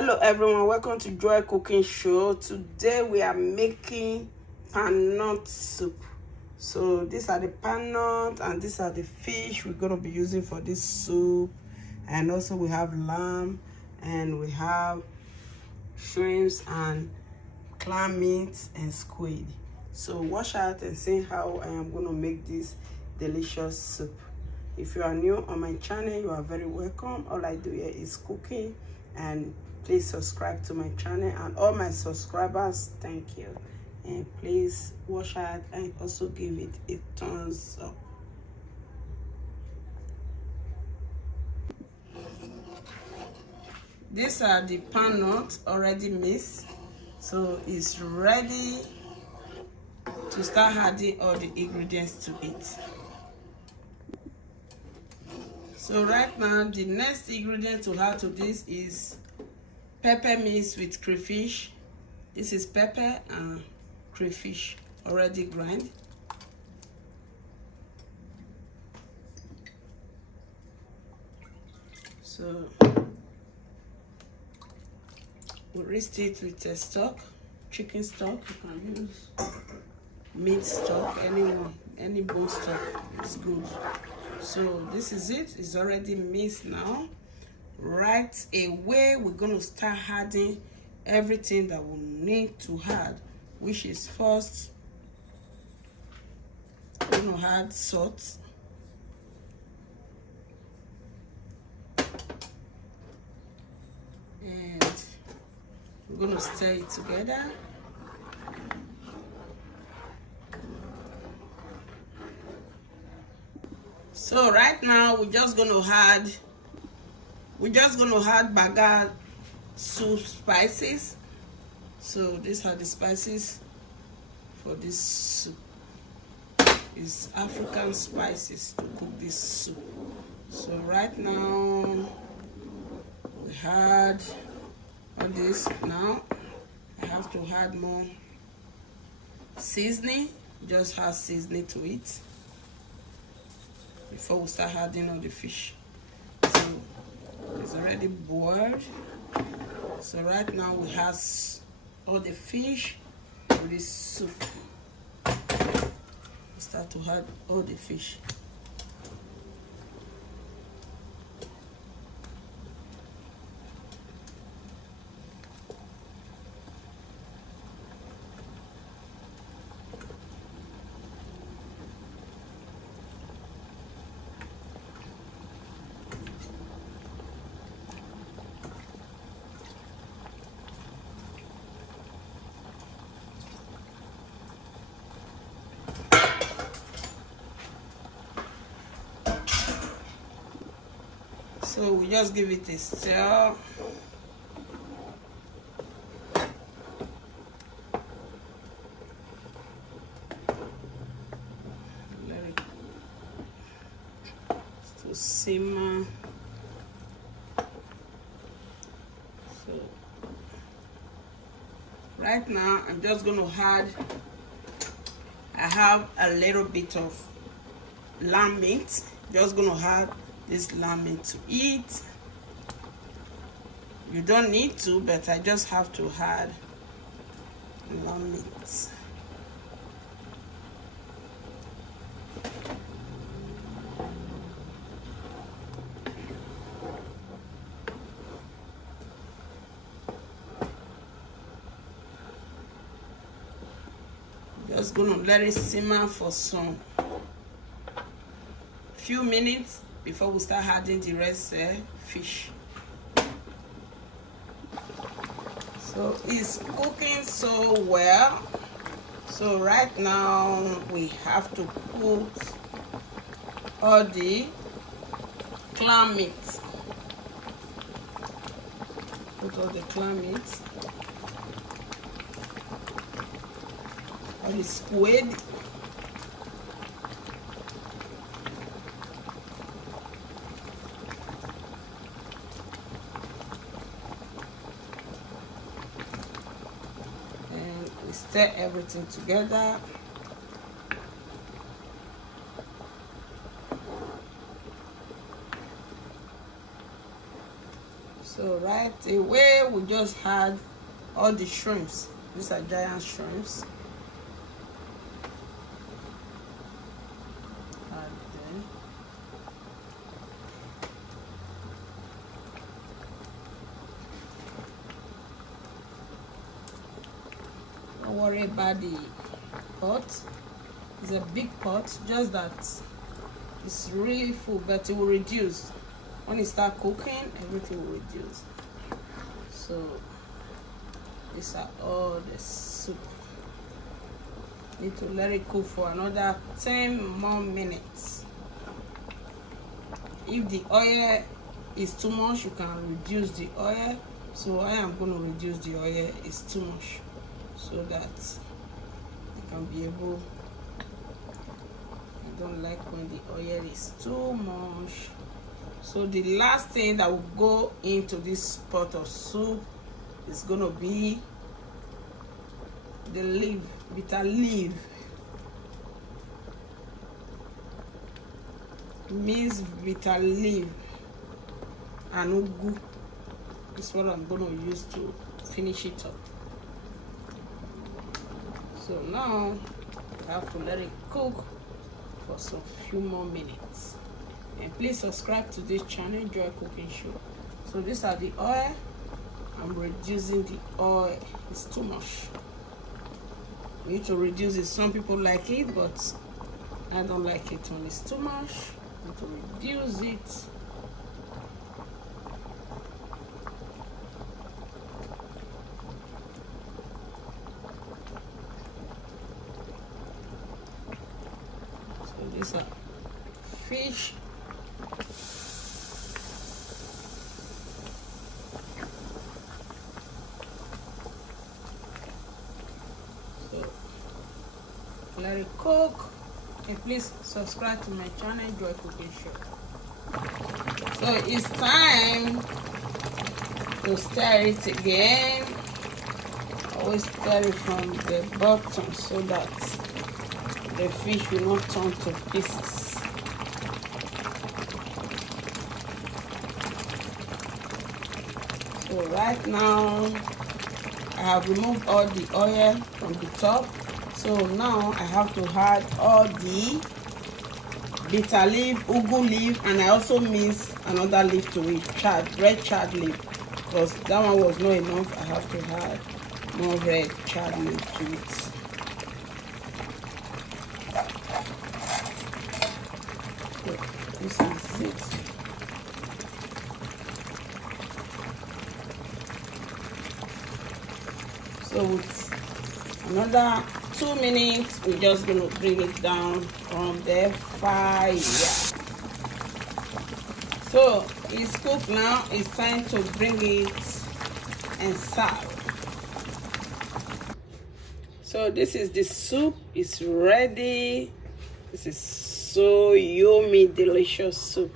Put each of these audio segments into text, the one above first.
Hello everyone, welcome to Joy Cooking Show. Today we are making panut soup. So these are the panut and these are the fish we're going to be using for this soup. And also we have lamb and we have shrimps and clam meat and squid. So watch out and see how I am going to make this delicious soup. If you are new on my channel, you are very welcome. All I do here is cooking, and please subscribe to my channel, and all my subscribers, thank you. And please watch out and also give it a thumbs up. These are the panut already mixed, so it's ready to start adding all the ingredients to it. So right now, the next ingredient to add to this is pepper mixed with crayfish. This is pepper and crayfish already grind. So we roast it with a stock, chicken stock. You can use meat stock, anyone, any bone stock is good. So this is it. It's already mixed now. Right away, we're going to start adding everything that we need to add, which is first, we're going to add salt. And we're going to stir it together. So right now we're just going to add Banga Soup spices. So these are the spices for this soup. It's African spices to cook this soup. So right now we had all this. Now I have to add more seasoning. Just add seasoning to it before we start adding all the fish. So it's already boiled. So right now we have all the fish with this soup. We start to add all the fish. So we just give it a stir. Let it to simmer. So right now I'm just going to add, I have a little bit of lamb meat. Just going to add this lamb meat to eat. You don't need to, but I just have to add lamb meat. Just gonna let it simmer for some few minutes before we start adding the rest fish. So it's cooking so well. So right now we have to put all the clam meat. Put all the clam meat, all the squid. Stir everything together. So right away we just had all the shrimps. These are giant shrimps. And then don't worry about the pot. It's a big pot, just that it's really full, but it will reduce. When it start cooking, everything will reduce. So these are all the soup. Need to let it cook for another 10 more minutes. If the oil is too much, you can reduce the oil. So I am going to reduce the oil. It's too much, so that I can be able. I don't like when the oil is too much. So the last thing that will go into this pot of soup is going to be the leaf, bitter leaf. Minced bitter leaf and ugu is what I'm going to use to finish it up. So now I have to let it cook for some few more minutes. And please subscribe to this channel, Joy Cooking Show. So these are the oil. I'm reducing the oil. It's too much. We need to reduce it. Some people like it, but I don't like it when it's too much. I need to reduce it. So these are fish. Let it cook, and please subscribe to my channel, Joy Cooking Show. So it's time to stir it again. Always stir it from the bottom so that the fish will not turn to pieces. So right now I have removed all the oil from the top. So now I have to add all the bitter leaf, ugu leaf, and I also mix another leaf to it, red chard leaf, because that one was not enough. I have to add more red chard leaf to it. So this is it. So with another 2 minutes, we're just going to bring it down from the fire. So it's cooked now. It's time to bring it and serve. So this is the soup. It's ready. This is so yummy, delicious soup.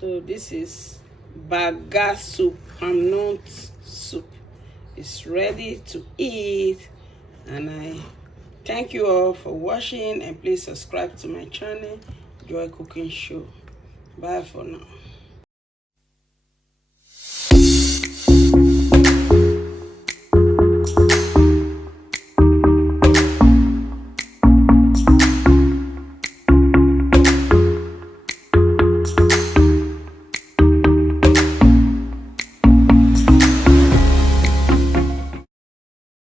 So this is Banga Soup, palm soup. It's ready to eat, and I thank you all for watching, and please subscribe to my channel, Joy Cooking Show. Bye for now.